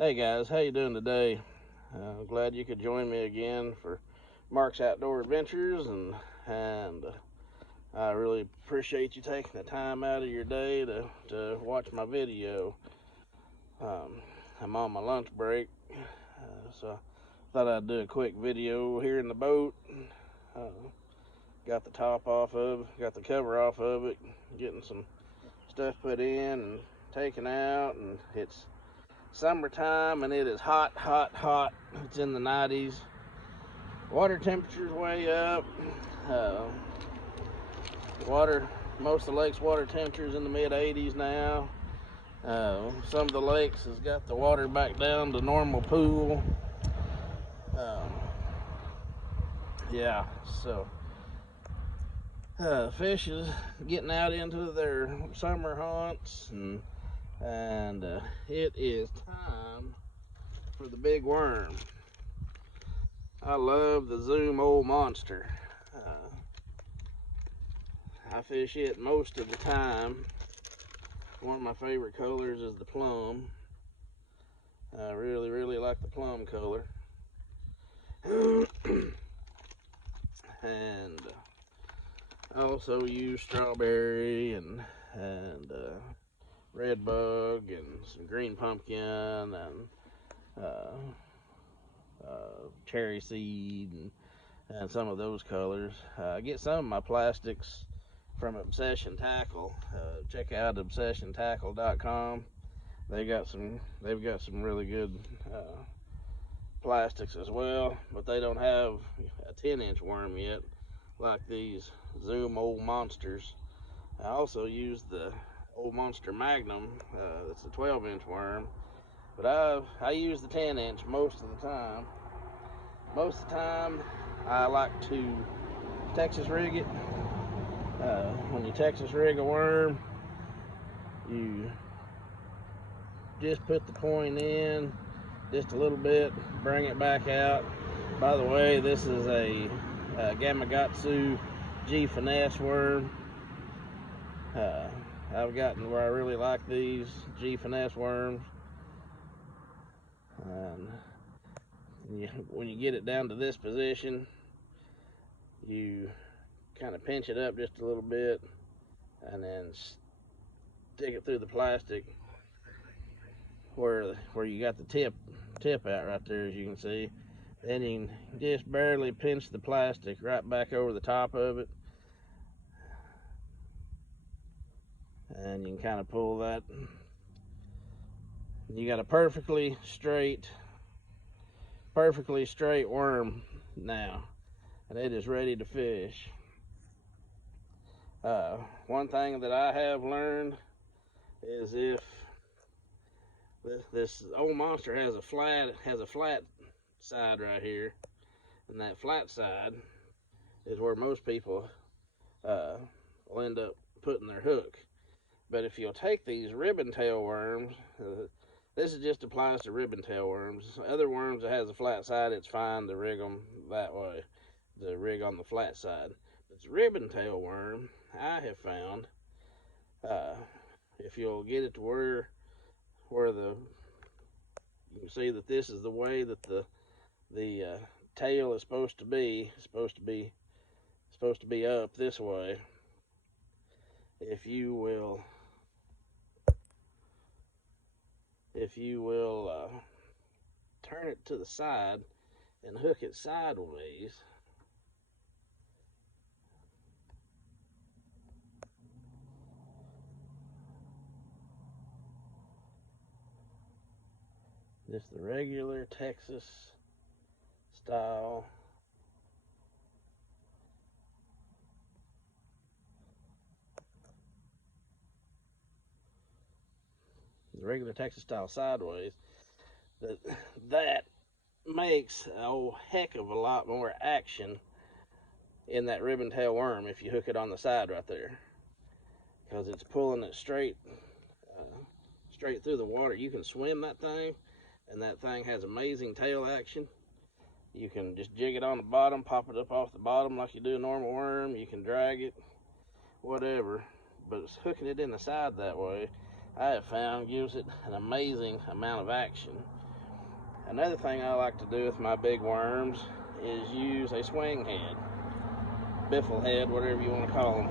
Hey guys, how you doing today? Glad you could join me again for Mark's Outdoor Adventures, and I really appreciate you taking the time out of your day to watch my video. I'm on my lunch break, so I thought I'd do a quick video here in the boat. Uh, got the top off of, got the cover off of it, getting some stuff put in and taken out, and it's summertime and it is hot, hot, hot. It's in the 90s. Water temperature's way up. Uh, water, most of the lake's water temperature's in the mid 80s now. Some of the lakes has got the water back down to normal pool. Um, yeah, so fish is getting out into their summer hunts, and it is time for the big worm. I love the Zoom Old Monster. I fish it most of the time. One of my favorite colors is the plum. I really, really like the plum color. And I also use strawberry and red bug and some green pumpkin and cherry seed and some of those colors. I get some of my plastics from Obsession Tackle. Check out obsessiontackle.com. They've got some really good plastics as well, but they don't have a 10-inch worm yet like these Zoom Old Monsters. I also use the Old Monster Magnum. It's a 12-inch worm, but I use the 10-inch most of the time. Most of the time, I like to Texas rig it. When you Texas rig a worm, you just put the point in just a little bit, bring it back out. By the way, this is a Gamakatsu G Finesse worm. I've gotten where I really like these G Finesse worms. And when you get it down to this position, you kind of pinch it up just a little bit and then stick it through the plastic where you got the tip out right there, as you can see. Then you can just barely pinch the plastic right back over the top of it, and you can kind of pull that. You got a perfectly straight worm now, and it is ready to fish. One thing that I have learned is if this Old Monster has a flat side right here, and that flat side is where most people will end up putting their hook. But if you'll take these ribbon tail worms, this just applies to ribbon tail worms. Other worms that has a flat side, it's fine to rig them that way, to rig on the flat side. But the ribbon tail worm, I have found, if you'll get it to where you can see that this is the way that the tail is supposed to be. It's supposed to be up this way. If you will turn it to the side and hook it sideways, just the regular Texas style. The regular Texas style sideways, that makes a heck of a lot more action in that ribbon tail worm if you hook it on the side right there, because it's pulling it straight through the water. You can swim that thing, and that thing has amazing tail action. You can just jig it on the bottom, pop it up off the bottom like you do a normal worm. You can drag it, whatever, but it's hooking it in the side that way, I have found, gives it an amazing amount of action. Another thing I like to do with my big worms is use a swing head, biffle head, whatever you want to call them.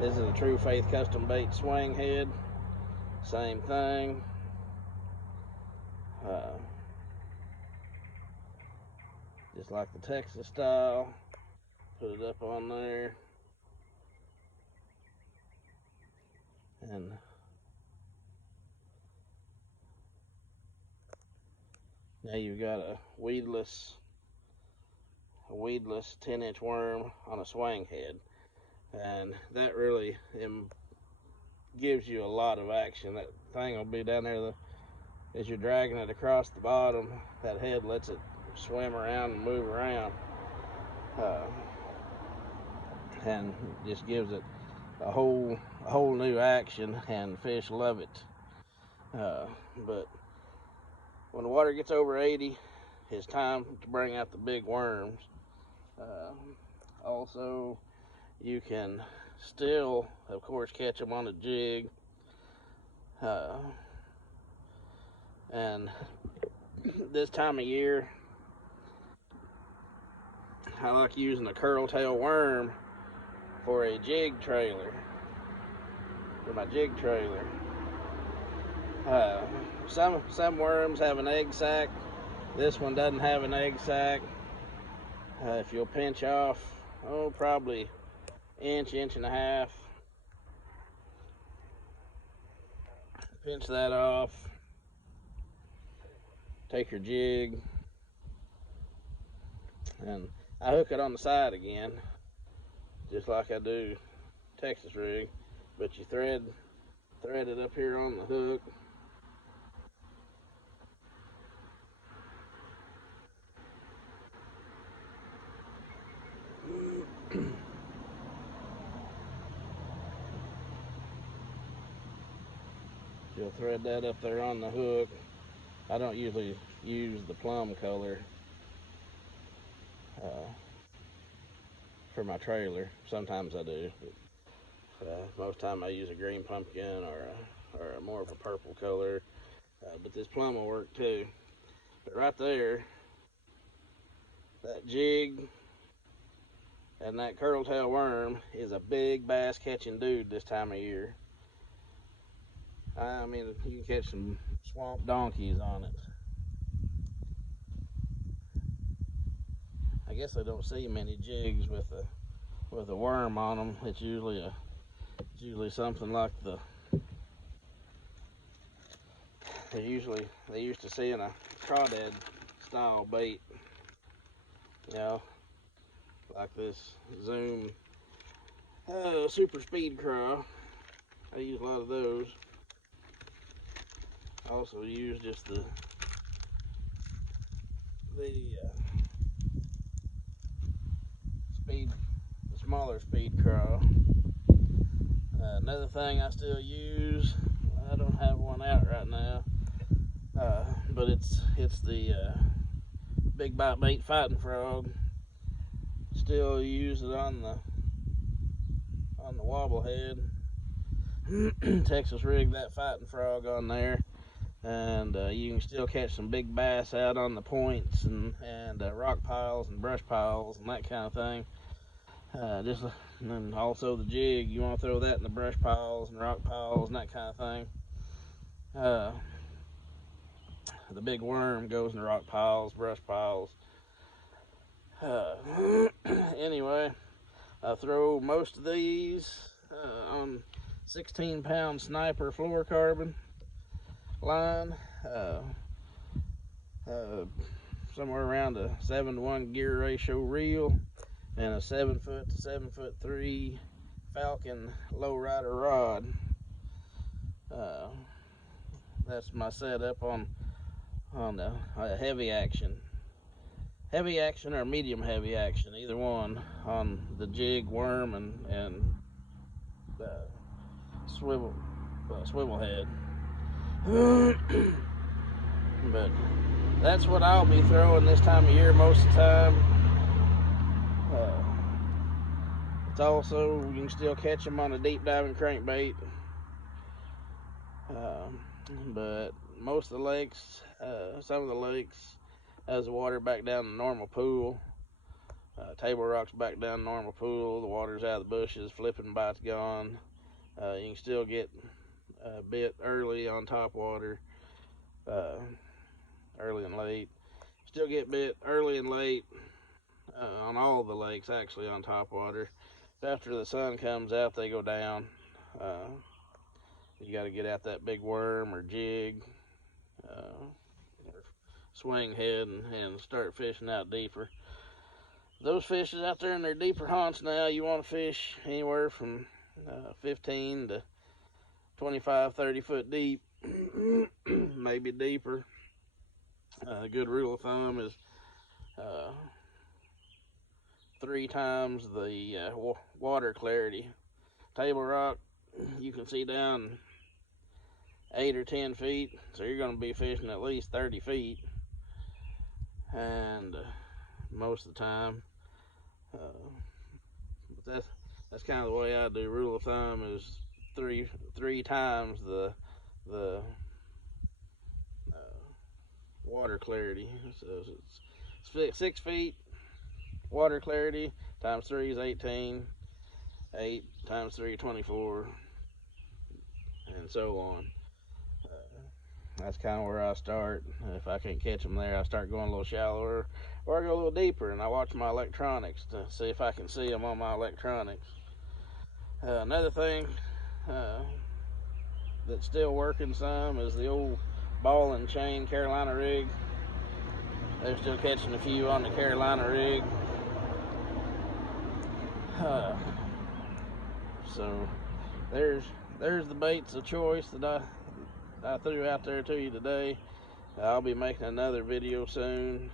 This is a True Faith custom bait swing head. Same thing. Just like the Texas style. Put it up on there. And now you've got a weedless 10-inch worm on a swing head. And that really gives you a lot of action. That thing will be down there as you're dragging it across the bottom. That head lets it swim around and move around, and just gives it a whole new action, and fish love it. But when the water gets over 80, it's time to bring out the big worms. Also, you can still, of course, catch them on a jig. And this time of year, I like using a curl-tail worm for a jig trailer, for my jig trailer. Some worms have an egg sac. This one doesn't have an egg sac. If you'll pinch off, probably inch and a half. Pinch that off. Take your jig, and I hook it on the side again, just like I do Texas rig, but you thread it up here on the hook. You'll thread that up there on the hook. I don't usually use the plum color for my trailer. Sometimes I do. Most time I use a green pumpkin or a more of a purple color. But this plum will work too. But right there, that jig and that curl-tail worm is a big bass catching dude this time of year. I mean, you can catch some swamp donkeys on it. I guess I don't see many jigs with a worm on them. It's usually something like they used to see in a crawdad style bait, you know, like this Zoom super speed craw. I use a lot of those. I also use just the smaller speed craw. Another thing I still use, I don't have one out right now, but it's the Big Bite Bait Fighting Frog. Still use it on the wobble head. Texas rig that Fighting Frog on there, and you can still catch some big bass out on the points and rock piles and brush piles and that kind of thing. And then also the jig, you want to throw that in the brush piles and rock piles and that kind of thing. The big worm goes in the rock piles, brush piles. Anyway, I throw most of these on 16-pound Sniper fluorocarbon line, somewhere around a 7-to-1 gear ratio reel, and a 7-foot to 7'3" Falcon lowrider rod. That's my setup on the heavy action or medium heavy action, either one, on the jig, worm, and swivel head. But that's what I'll be throwing this time of year most of the time. It's also, you can still catch them on a deep diving crankbait. But most of the lakes some of the lakes has the water back down the normal pool. Table Rock's back down the normal pool. The water's out of the bushes. Flipping Bite's gone. You can still get a bit early on top water, early and late. Still get bit early and late on all the lakes, actually, on top water. After the sun comes out, they go down. You got to get out that big worm or jig, or swing head, and start fishing out deeper. Those fishes out there in their deeper haunts now, you want to fish anywhere from 15 to 25, 30 foot deep, maybe deeper. A good rule of thumb is 3 times the water clarity. Table Rock, you can see down 8 or 10 feet, so you're going to be fishing at least 30 feet. And most of the time, but that's kind of the way I do. Rule of thumb is three times the water clarity. So it's 6 feet water clarity times 3 is 18. 8 times 3 24, and so on. That's kind of where I start. If I can't catch them there, I start going a little shallower, or I go a little deeper and I watch my electronics to see if I can see them on my electronics. Another thing that's still working some is the old ball and chain Carolina rig. They're still catching a few on the Carolina rig. So there's the baits of choice that I threw out there to you today. I'll be making another video soon.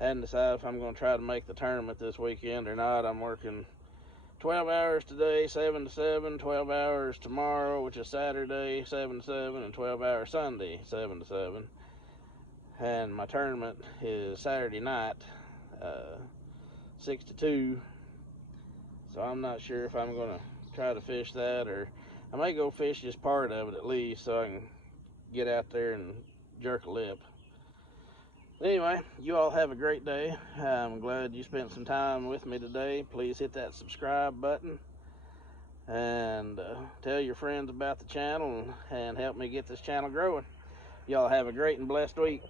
Hadn't decided if I'm going to try to make the tournament this weekend or not. I'm working 12 hours today, 7 to 7, 12 hours tomorrow, which is Saturday, 7 to 7, and 12 hours Sunday, 7 to 7. And my tournament is Saturday night, 6 to 2. So I'm not sure if I'm going to try to fish that, or I may go fish just part of it at least so I can get out there and jerk a lip. Anyway, you all have a great day. I'm glad you spent some time with me today. Please hit that subscribe button and tell your friends about the channel and help me get this channel growing. Y'all have a great and blessed week.